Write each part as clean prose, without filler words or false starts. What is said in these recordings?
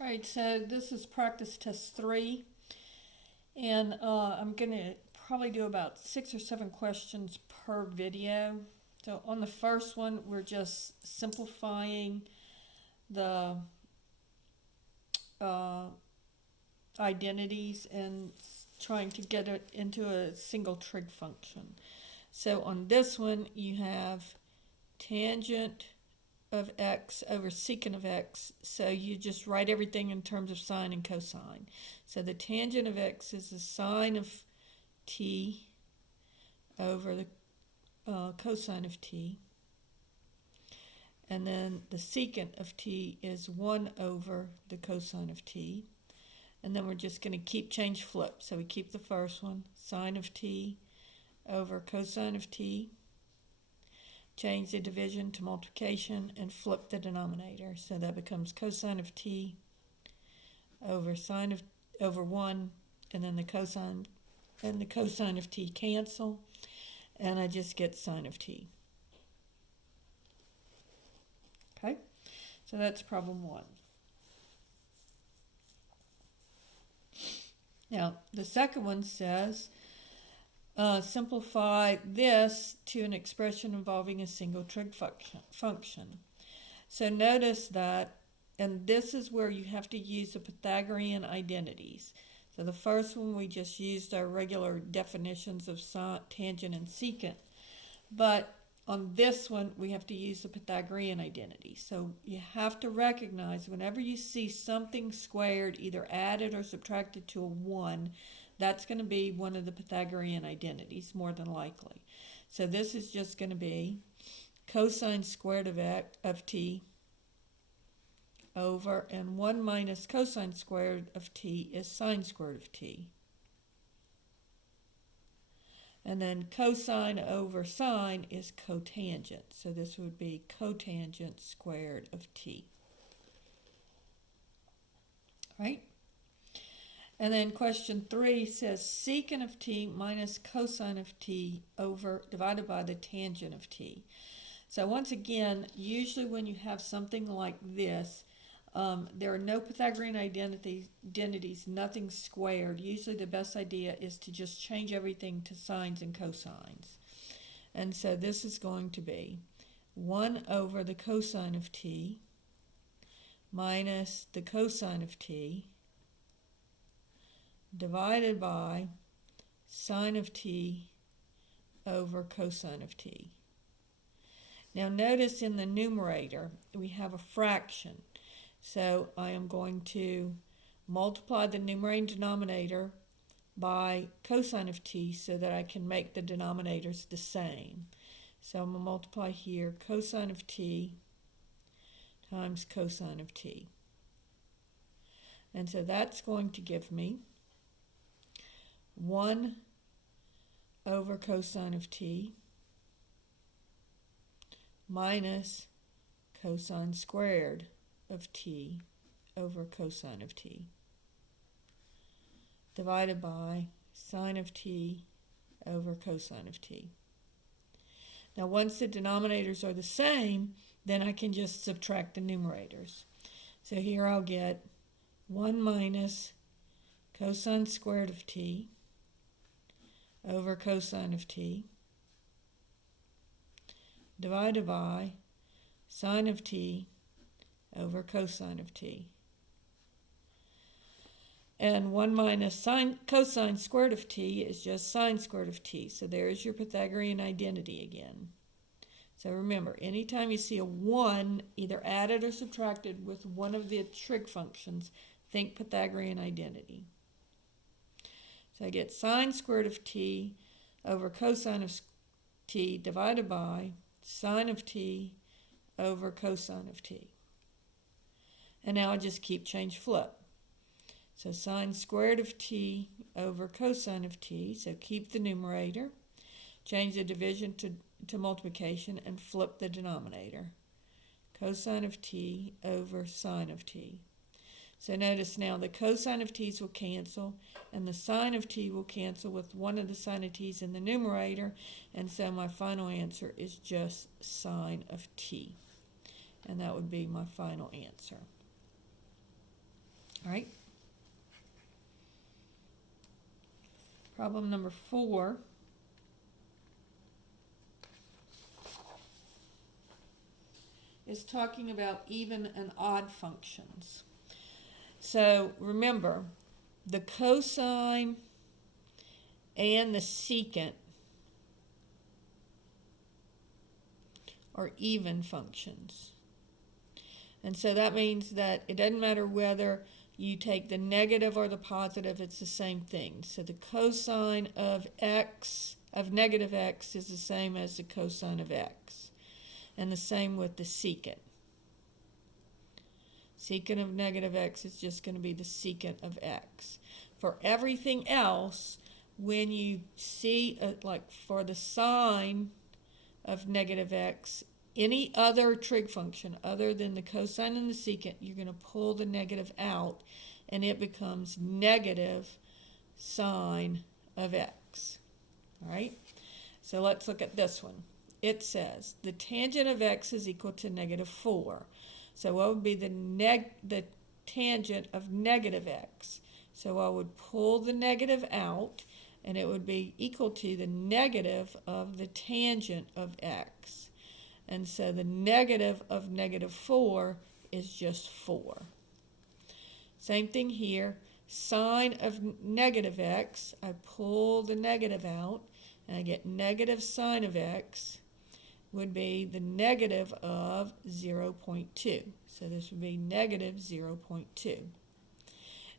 Right, so this is practice test 3, and I'm going to probably do about 6 or 7 questions per video. So on the first one, we're just simplifying the uh, identities and trying to get it into a single trig function. So on this one, you have tangent of x over secant of x, so you just write everything in terms of sine and cosine. So the tangent of x is the sine of t over the cosine of t, and then the secant of t is 1 over the cosine of t, and then we're just going to keep change flip. So we keep the first one, sine of t over cosine of t, change the division to multiplication, and flip the denominator. So that becomes cosine of t over sine of over 1, and then the cosine and the cosine of t cancel, and I just get sine of t. Okay, so that's problem 1. Now the second one says simplify this to an expression involving a single trig function. So notice that, and this is where you have to use the Pythagorean identities. So the first one, we just used our regular definitions of tangent and secant. But on this one, we have to use the Pythagorean identity. So you have to recognize whenever you see something squared, either added or subtracted to a 1, that's going to be one of the Pythagorean identities, more than likely. So this is just going to be cosine squared of t over, and 1 minus cosine squared of t is sine squared of t. And then cosine over sine is cotangent. So this would be cotangent squared of t. Right? And then question 3 says secant of t minus cosine of t over divided by the tangent of t. So once again, usually when you have something like this, there are no Pythagorean identities, nothing squared. Usually the best idea is to just change everything to sines and cosines. And so this is going to be 1 over the cosine of t minus the cosine of t divided by sine of t over cosine of t. Now notice in the numerator we have a fraction. So I am going to multiply the numerator and denominator by cosine of t so that I can make the denominators the same. So I'm going to multiply here cosine of t times cosine of t. And so that's going to give me 1 over cosine of t minus cosine squared of t over cosine of t divided by sine of t over cosine of t. Now once the denominators are the same, then I can just subtract the numerators. So here I'll get 1 minus cosine squared of t over cosine of t divided by sine of t over cosine of t. And 1 minus cosine squared of t is just sine squared of t. So there's your Pythagorean identity again. So remember, anytime you see a 1 either added or subtracted with one of the trig functions, think Pythagorean identity. So I get sine squared of t over cosine of t divided by sine of t over cosine of t. And now I just keep change flip. So sine squared of t over cosine of t, so keep the numerator, change the division to multiplication, and flip the denominator. Cosine of t over sine of t. So notice now the cosine of t's will cancel, and the sine of t will cancel with one of the sine of t's in the numerator, and so my final answer is just sine of t. And that would be my final answer. All right. Problem number 4. Is talking about even and odd functions. So remember, the cosine and the secant are even functions. And so that means that it doesn't matter whether you take the negative or the positive, it's the same thing. So the cosine of x, of negative x, is the same as the cosine of x. And the same with the secant. Secant of negative x is just going to be the secant of x. For everything else, when you see, like for the sine of negative x, any other trig function other than the cosine and the secant, you're going to pull the negative out, and it becomes negative sine of x. All right? So let's look at this one. It says the tangent of x is equal to negative 4. So what would be the tangent of negative x? So I would pull the negative out, and it would be equal to the negative of the tangent of x. And so the negative of negative 4 is just 4. Same thing here. Sine of negative x, I pull the negative out, and I get negative sine of x would be the negative of 0.2. So this would be negative 0.2.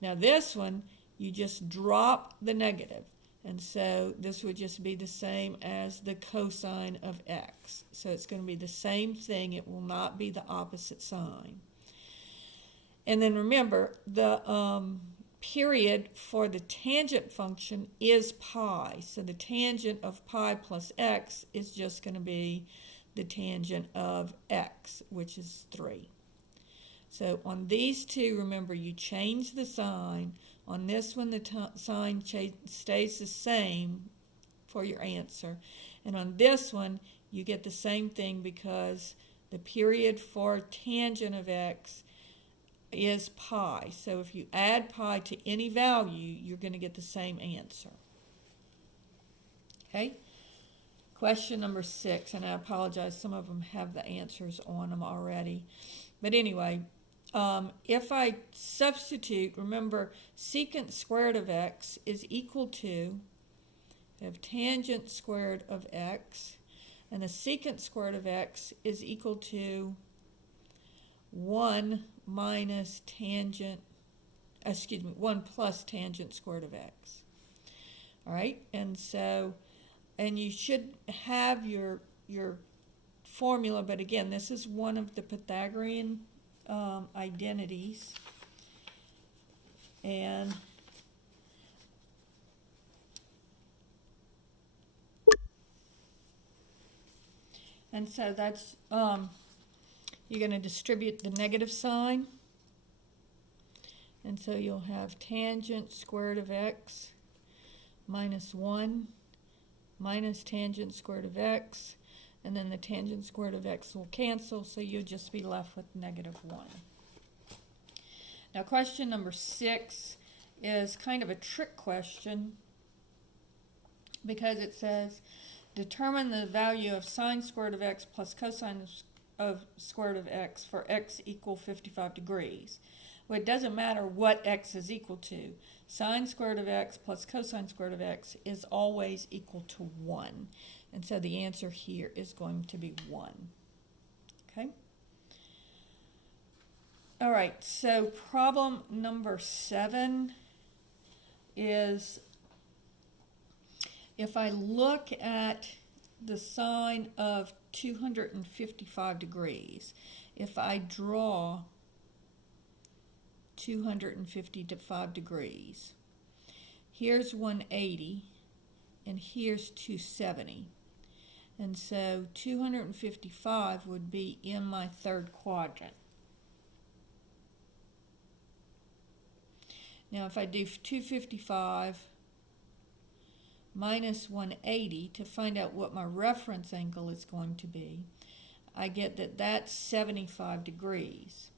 Now this one, you just drop the negative. And so this would just be the same as the cosine of x. So it's going to be the same thing. It will not be the opposite sign. And then remember, the period for the tangent function is pi. So the tangent of pi plus x is just going to be the tangent of x, which is 3. So on these two, remember, you change the sign. On this one, the sign stays the same for your answer. And on this one, you get the same thing because the period for tangent of x is pi. So if you add pi to any value, you're going to get the same answer. Okay? Question number 6, and I apologize, some of them have the answers on them already. But anyway, if I substitute, remember, secant squared of x is equal to, I have tangent squared of x, and the secant squared of x is equal to 1 minus tangent, 1 plus tangent squared of x. All right, and so, and you should have your formula, but again, this is one of the Pythagorean identities, and so that's you're going to distribute the negative sign, and so you'll have tangent squared of x minus 1 minus tangent squared of x, and then the tangent squared of x will cancel, so you'll just be left with negative 1. Now question number 6 is kind of a trick question because it says determine the value of sine squared of x plus cosine of squared of x for x equal 55 degrees. Well, it doesn't matter what x is equal to. Sine squared of x plus cosine squared of x is always equal to 1. And so the answer here is going to be 1. Okay? All right, so problem number 7 is if I look at the sine of 255 degrees, if I draw 255 degrees, here's 180 and here's 270. And so 255 would be in my third quadrant. Now if I do 255 minus 180 to find out what my reference angle is going to be, I get that that's 75 degrees.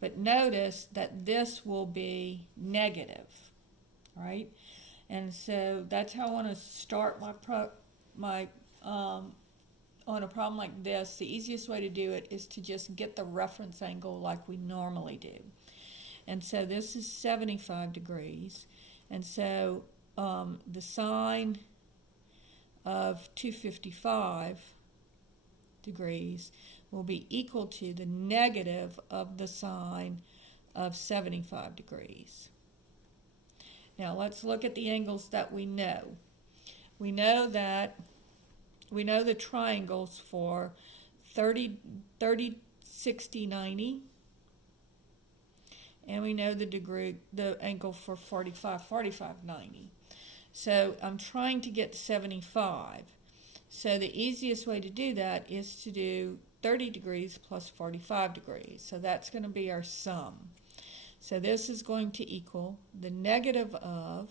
But notice that this will be negative, right? And so that's how I want to start on a problem like this. The easiest way to do it is to just get the reference angle like we normally do. And so this is 75 degrees. And so the sine of 255 degrees will be equal to the negative of the sine of 75 degrees. Now let's look at the angles that we know. We know the triangles for 30, 60, 90. And we know the angle for 45, 90. So I'm trying to get to 75. So the easiest way to do that is to do 30 degrees plus 45 degrees. So that's going to be our sum. So this is going to equal the negative of,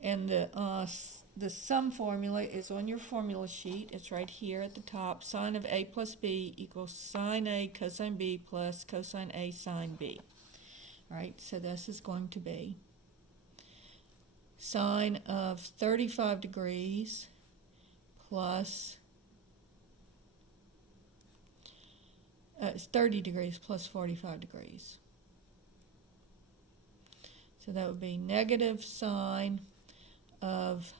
and the sum formula is on your formula sheet. It's right here at the top. Sine of A plus B equals sine A cosine B plus cosine A sine B. All right, so this is going to be sine of 35 degrees plus 30 degrees plus 45 degrees. So that would be negative sine of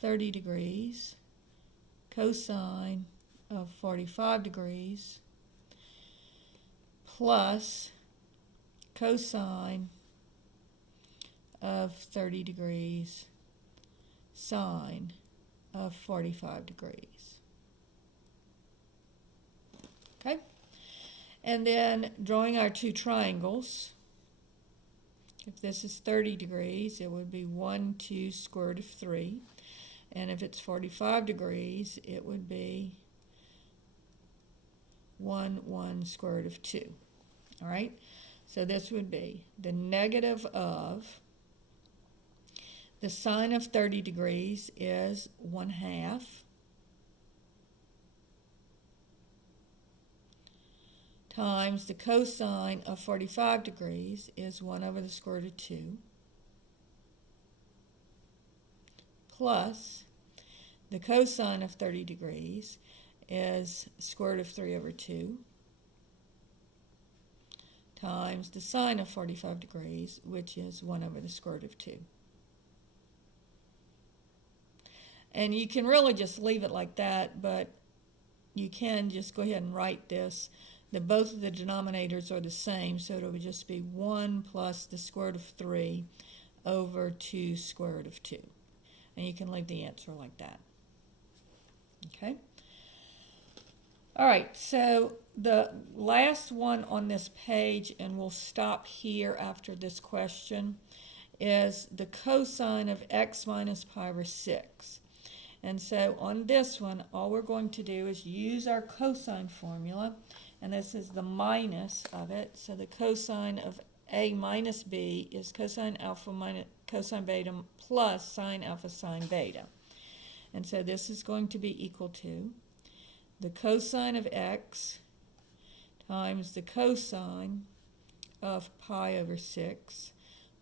30 degrees cosine of 45 degrees plus cosine of 30 degrees sine of 45 degrees. Okay? And then drawing our two triangles, if this is 30 degrees, it would be 1, 2, square root of 3. And if it's 45 degrees, it would be 1, 1, square root of 2. All right? So this would be the negative of, the sine of 30 degrees is 1/2. Times the cosine of 45 degrees is 1 over the square root of 2. Plus the cosine of 30 degrees is square root of 3 over 2 times the sine of 45 degrees, which is 1 over the square root of 2. And you can really just leave it like that, but you can just go ahead and write this, that both of the denominators are the same, so it would just be 1 plus the square root of 3 over 2 square root of 2. And you can leave the answer like that. Okay? All right, so the last one on this page, and we'll stop here after this question, is the cosine of x minus pi over 6. And so on this one, all we're going to do is use our cosine formula, and this is the minus of it. So the cosine of A minus B is cosine alpha minus cosine beta plus sine alpha sine beta. And so this is going to be equal to the cosine of x times the cosine of pi over 6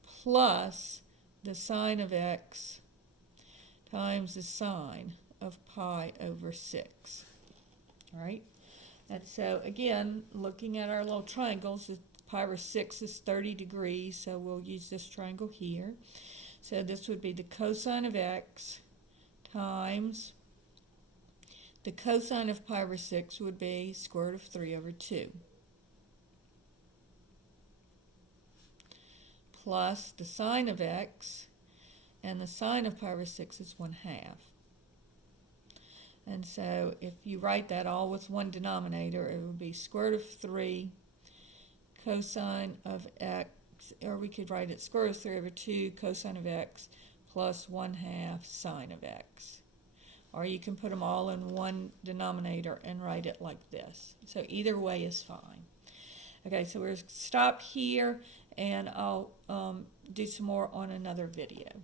plus the sine of x times the sine of pi over 6. All right? And so, again, looking at our little triangles, the pi over 6 is 30 degrees, so we'll use this triangle here. So this would be the cosine of x times the cosine of pi over 6 would be square root of 3 over 2. Plus the sine of x, and the sine of pi over 6 is 1/2. And so if you write that all with one denominator, it would be square root of 3 cosine of x, or we could write it square root of 3 over 2 cosine of x plus 1/2 sine of x. Or you can put them all in one denominator and write it like this. So either way is fine. Okay, so we'll stop here, and I'll do some more on another video.